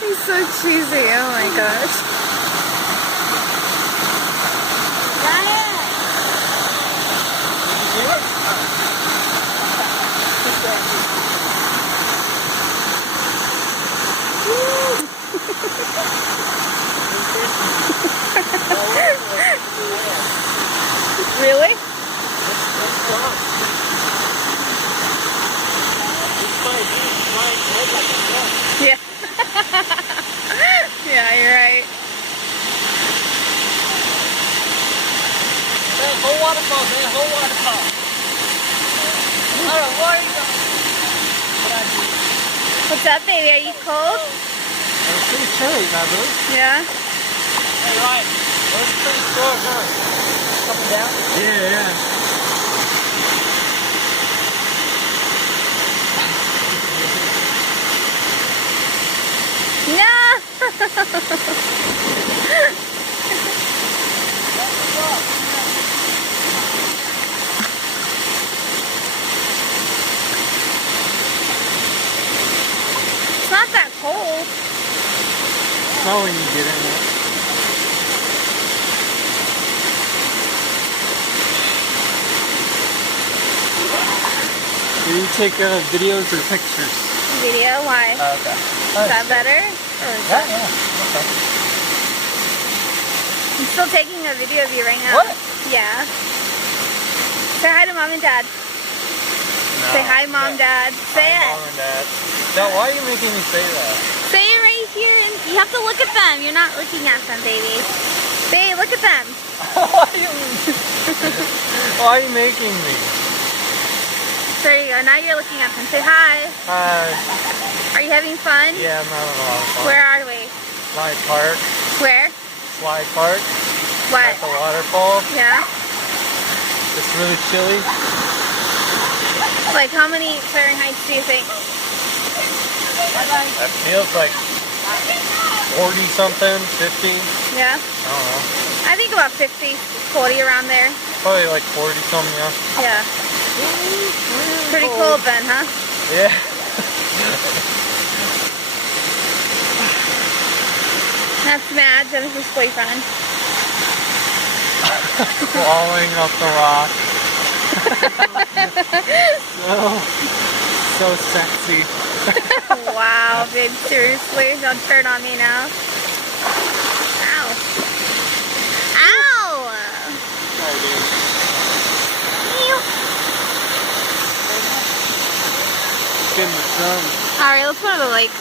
He's so cheesy. Oh my gosh. Really? Yeah. Yeah, you're right. That whole waterfall, man, whole waterfall. Alright, where are you going? What's up, baby? Are you cold? It's pretty chilly, my boo. Yeah. Hey, Ryan, where's the store going? Up and down? Yeah. No! It's not that cold. Not when you get in it. Do you take videos or pictures? Video? Why? Okay. Is that better? Or is that... Yeah. Okay. I'm still taking a video of you right now. What? Yeah. Say hi to Mom and Dad. No. Say hi, Mom, Dad. Say Hi, it. Mom and Dad. Now, why are you making me say that? Say it right here. And you have to look at them. You're not looking at them, baby. Babe, look at them. Why are you making me? There you go. Now you're looking at them. Say hi. Hi. Are you having fun? Yeah, I'm having a lot of fun. Where are we? Sly Park. Where? Sly Park. What? At the waterfall. Yeah? It's really chilly. Like how many Fahrenheit do you think? That feels like 40 something, 50. Yeah? I don't know. I think about 50, 40 around there. Probably like 40 something, yeah. Yeah. Pretty cold then, huh? Yeah. That's Matt, Jennifer's boyfriend. Falling up the rock. so sexy. Wow, babe, seriously? Don't turn on me now. Ow. Ow! Ew. In the sun. Alright, let's go to the lake.